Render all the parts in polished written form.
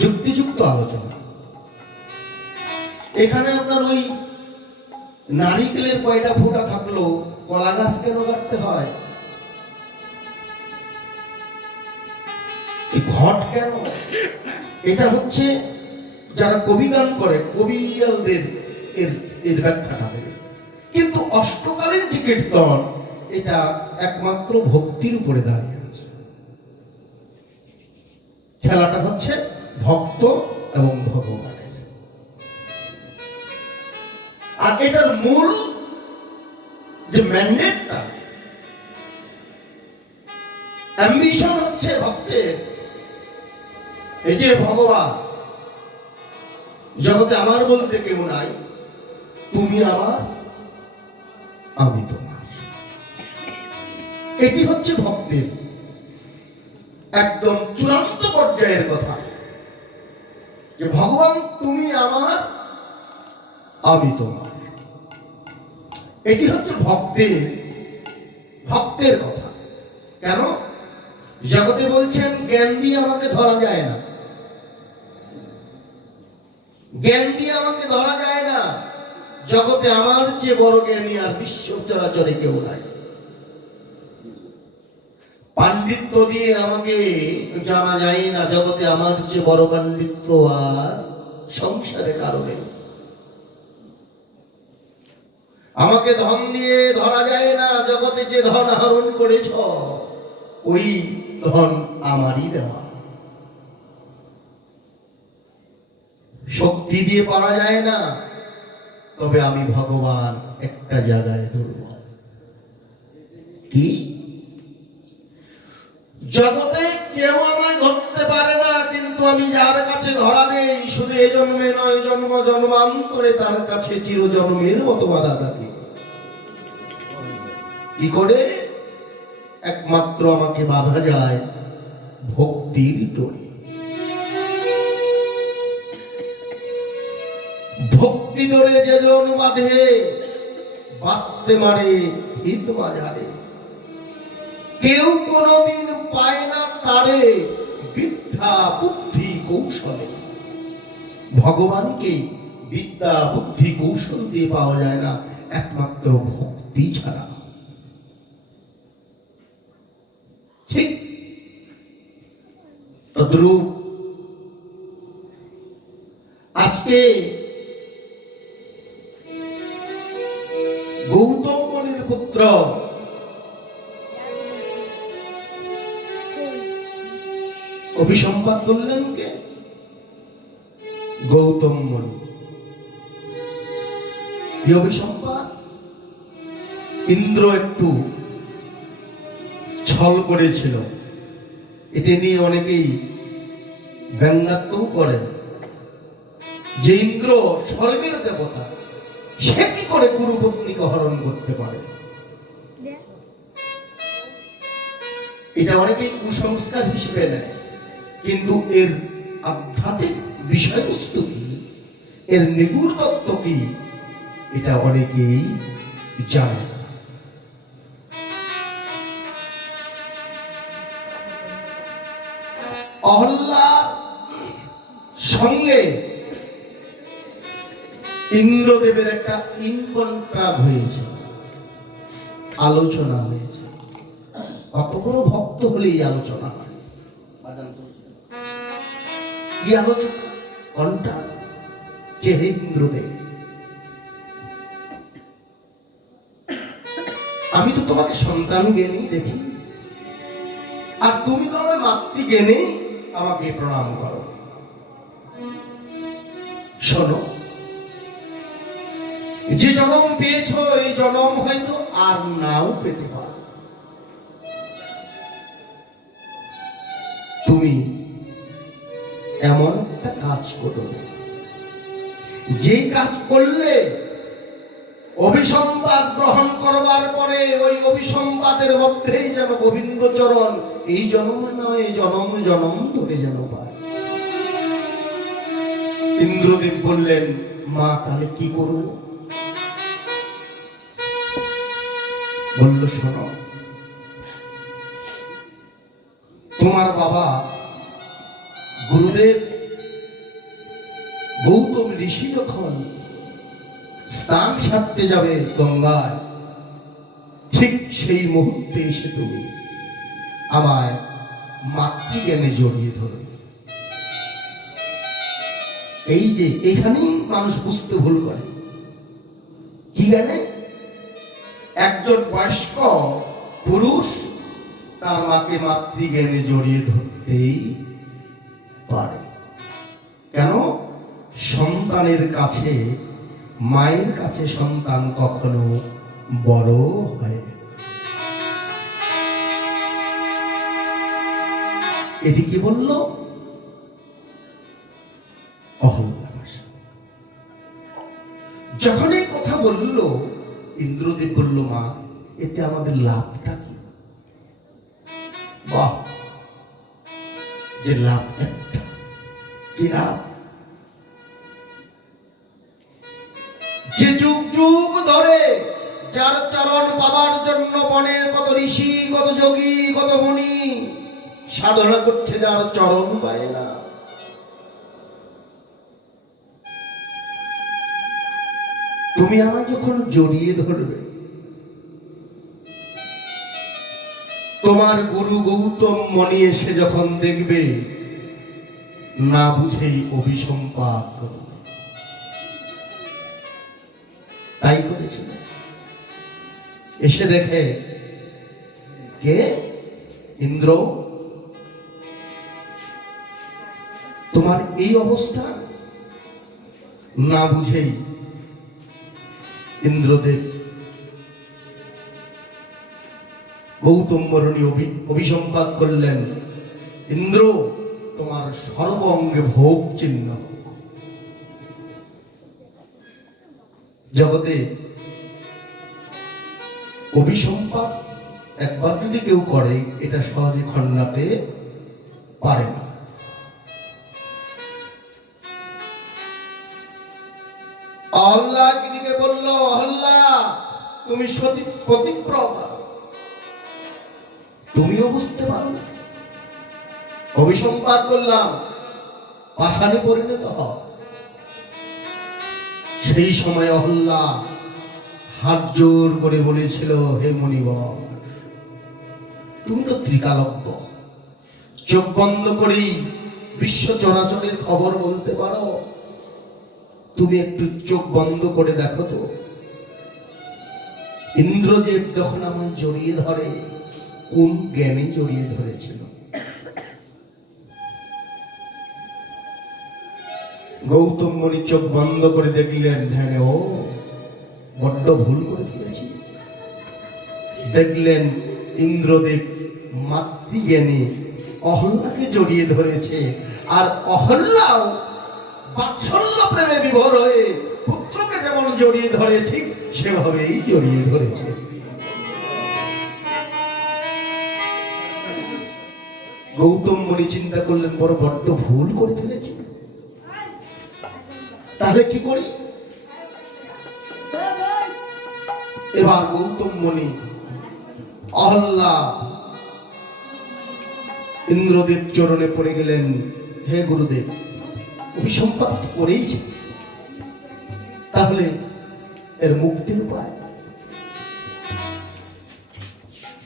যুক্তিযুক্ত আলোচনা। এখানে আপনার ওই নারিকেলের কয়টা ফোঁটা থাকলো কলা গাছ কেন কাটতে হয়, ঘট কেন, এটা হচ্ছে যারা কবি গান করে কবিয়ালদের এর ব্যাখ্যাটা দেবে। কিন্তু অষ্টকালীন যে কীর্তন এটা একমাত্র ভক্তির উপরে দাঁড়িয়ে আছে। খেলাটা হচ্ছে ভক্ত এবং ভগবানের। আর এটার মূল যে ম্যান্ডেটটা, অ্যাম্বিশন হচ্ছে ভক্তের এই যে ভগবান জগতে আমার বলতে কেউ নাই, তুমি আমার আমি তোমার। এটি হচ্ছে ভক্তের একদম চূড়ান্ত পর্যায়ের কথা, যে ভগবান তুমি আমার আমি তোমার। এটি হচ্ছে ভক্তের কথা। কেন? জগতে বলছেন জ্ঞান দিয়ে আমাকে ধরা যায় না, জ্ঞান দিয়ে আমাকে ধরা যায় না। জগতে আমার চেয়ে বড় জ্ঞানী আর বিশ্ব চরাচরে কেউ নাই। পাণ্ডিত্য দিয়ে আমাকে জানা যায় না, জগতে আমার চেয়ে বড় পাণ্ডিত্য আর সংসারে কারণে। আমাকে ধন দিয়ে ধরা যায় না, জগতে যে ধন আহরণ করেছ ওই ধন আমারই দেওয়া। শক্তি দিয়ে পারা যায় না, তবে আমি ভগবান একটা জায়গায় ধরব। কি? জগতে কেউ আমায় ধরতে পারে না, কিন্তু আমি যার কাছে ধরা দেই শুধু এ জন্মে নয়, জন্ম জন্মান্তরে তার কাছে চিরজন্মের মতো বাধা থাকে। কি করে? একমাত্র আমাকে বাধা যায় ভক্তির ডোরে। ভক্তি ডোরে যে জন বাঁধে, বাঁধতে মারে হিত মাঝারে। কেউ কোনদিন পায় না তারে বিদ্যা বুদ্ধি কৌশলে। ভগবানকে বিদ্যা বুদ্ধি কৌশল দিয়ে পাওয়া যায় না, একমাত্র ভক্তি ছাড়া। ঠিক তদ্রূপ আজকে গৌতম মুনির পুত্র অভিসম্পাদ করলেন কে? গৌতম মুনি। এই অভিসম্পাদ ইন্দ্র একটু ছল করেছিল, এতে নিয়ে অনেকেই ব্যঙ্গাত্মও করেন যে ইন্দ্র স্বর্গের দেবতা, সে কি করে কুরুপত্নীকে হরণ করতে পারে? এটা অনেকেই কুসংস্কার হিসেবে নেয়, কিন্তু এর আধ্যাত্মিক বিষয়বস্তু কি, এর নিগূঢ় তত্ত্ব কি, এটা অনেকেই জানে না। অহল্যার সঙ্গে ইন্দ্রদেবের একটা ইনকন্ট্রাক্ট হয়েছে, আলোচনা হয়েছে। কত বড় ভক্ত হলে এই আলোচনা হয়? কি আলোচনা? কন্ট্রাক্ট। যে হে ইন্দ্রদেব, আমি তো তোমাকে সন্তান জ্ঞানী দেখি, আর তুমি তো আমার মাতৃজ্ঞানী, আমাকে প্রণাম করো। শোনো, যে জন্ম পেয়েছো এই জন্ম হয়তো আর নাও পেতে পারো। তুমি এমন একটা কাজ করো, যে কাজ করলে অভিসম্পাদ গ্রহণ করবার পরে ওই অভিসম্পাদের মধ্যেই যেন গোবিন্দ চরণ এই জন্ম নয় জনম জনম ধরে যেন পায়। ইন্দ্রদেব বললেন, মা তাহলে কি করব? বলল, শোনো, তোমার বাবা গুরুদেব গৌতম ঋষি যখন স্নান সারতে যাবে গঙ্গায়, ঠিক সেই মুহূর্তে এসে তুমি আমায় মাতৃজ্ঞানে জড়িয়ে ধরবে। এই যে এখানেই মানুষ বুঝতে ভুল করে। কি জ্ঞানে? একজন বয়স্ক পুরুষ তার মাকে মাতৃজ্ঞানে জড়িয়ে ধরতেই পারে। কেন? সন্তানের কাছে, মায়ের কাছে সন্তান কখনো বড় হয় না। এটি কি বলল? অহল্যা ভাষা। যখন এই কথা বলল, ইন্দ্রদেব বলল, মা এতে আমাদের লাভটা কি? বাহ, যে লাভ একটা, কি লাভ? যে যুগ যুগ ধরে যার চরণ পাবার জন্য বনের কত ঋষি, কত যোগী, কত মুনি সাধনা করছে, যার চরণ পায় না, তুমি আমায় যখন জড়িয়ে ধরবে, তোমার গুরু গৌতম মণি এসে যখন দেখবে, না বুঝেই অভিসম্পাত করবে। তাই করেছিল। এসে দেখে কে? ইন্দ্র, তোমার এই অবস্থা। না বুঝেই ইন্দ্রদেব গৌতম বরণী অভিসম্পাত করলেন, ইন্দ্র তোমার সর্ব অঙ্গে ভোগ চিহ্ন। জগতে অভিসম্পাত একবার যদি কেউ করে, এটা সহজে খণ্ডাতে পারে না। অহল্যা গিরিকে বলল, অহল্যা তুমি সতী পতিব্রতা, তুমিও বুঝতে পারো না। অভিসম্পাত করলাম, পাষাণে পরিণত হও। সেই সময় অহল্যা হাত জোর করে বলেছিল, হে মুনিবর, তুমি তো ত্রিকালজ্ঞ, চোখ বন্ধ করেই বিশ্ব চরাচরের খবর বলতে পারো। তুমি একটু চোখ বন্ধ করে দেখো তো, ইন্দ্রদেব যখন আমায় জড়িয়ে ধরে, কোন জ্ঞানে জড়িয়ে ধরেছিল? গৌতম মুনি চোখ বন্ধ করে দেখলেন, ধ্যানে ও বড্ড ভুল করে ফেলেছি। দেখলেন ইন্দ্রদেব মাতৃজ্ঞানে অহল্যাকে জড়িয়ে ধরেছে, আর অহল্যাও বাৎসল্য প্রেমে বিভোর হয়ে পুত্রকে যেমন জড়িয়ে ধরে, ঠিক সেভাবেই জড়িয়ে ধরেছে। গৌতম মুনি চিন্তা করলেন, বড্ড ভুল করে ফেলেছি, তাহলে কি করি? এবার গৌতম মুনি অহল্যা ইন্দ্রদেব চরণে পড়ে গেলেন, হে গুরুদেব, অভিসম্পাত করেইছে, তাহলে এর মুক্তির উপায়?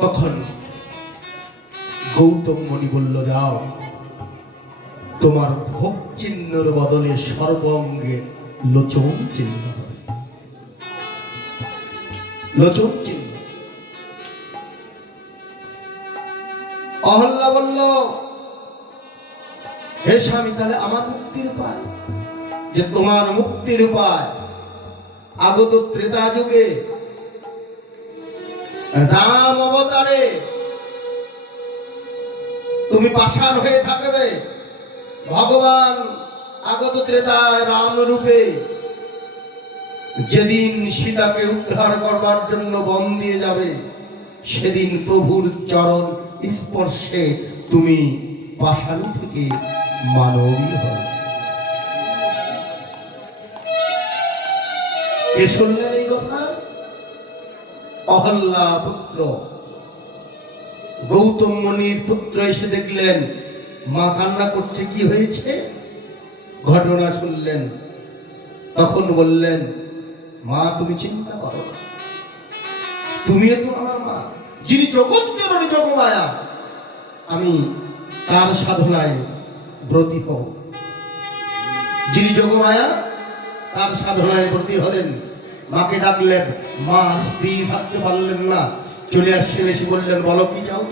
তখন গৌতম মুনি বলল, যাও, তোমার ভোগ চিহ্নের বদলে সর্বঙ্গে লোচন চিহ্ন হবে। লোচন চিহ্ন। অহল্যা বলল, হে স্বামী, তাহলে আমার মুক্তির উপায়? যে তোমার মুক্তির উপায় আগত ত্রেতা যুগে রাম অবতারে তুমি পাষাণ হয়ে থাকবে, ভগবান আগত ত্রেতায় রাম রূপে যেদিন সীতাকে উদ্ধার করবার জন্য বন দিয়ে যাবে, সেদিন প্রভুর চরণ স্পর্শে তুমি পাষাণ থেকে মানবী হবে। কে শুনলেন এই কথা? অহল্যা পুত্র গৌতম মুনির পুত্র এসে দেখলেন মা কান্না করছে। কি হয়েছে? ঘটনা শুনলেন, তখন বললেন, মা তুমি চিন্তা করো না, তুমিও তো আমার মা, যিনি জগৎ জননী যোগমায়া, আমি তার সাধনায় ব্রতী হব। যিনি যোগমায়া তার সাধনায় ব্রতী হলেন। মাকে ডাকলেন, মা স্থির থাকতে পারলেন না, চলে আসছেন, এসে বললেন, বলো কি চাও।